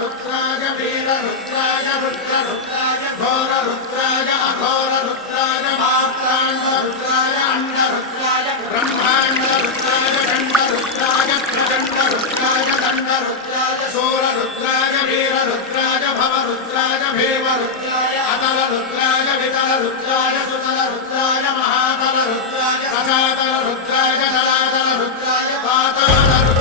रुद्राय वीर रुद्राय रुद्र रुद्राय घोर रुद्राय अघोर रुद्राय मात्रांड रुद्राय अंड रुद्राय ब्रह्मांड रुद्राय खंड रुद्राय प्रचंड रुद्राय दंड रुद्राय सूर रुद्राय वीर रुद्राय भव रुद्राय भीम रुद्राय अतल रुद्राय वितल रुद्राय सुतल रुद्राय महातल रुद्राय सजातल रुद्राय जलातल रुद्राय पाताल